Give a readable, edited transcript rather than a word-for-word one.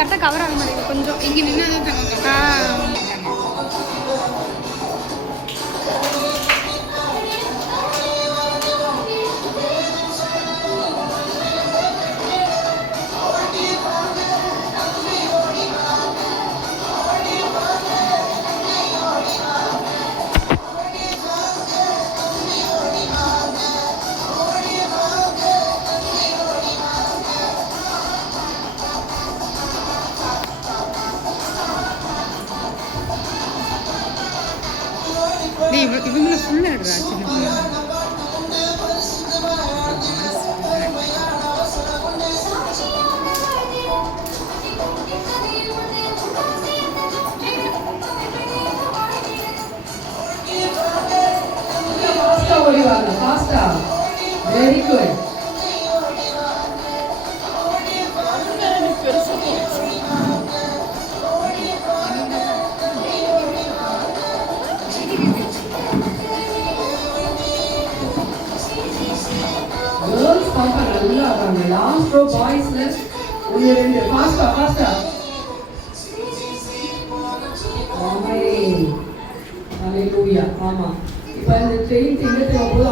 கரெக்டாக கவர் ஆக மாட்டேங்குது கொஞ்சம் இங்கே நின்று இவங்கள ஃபுல்லாக எடுறா சின்ன பிள்ளை. Very good. Girls பாப்பா நல்லா ஆடுறாங்க. லாஸ்ட் ரோ பாய்ஸ்ல ஒன்று ரெண்டு ஃபாஸ்டா ஃபாஸ்டா. ஆமென். ஹalleluya. ஆமா. இப்போ இந்த ட்ரெயின் திங்கத்துல போது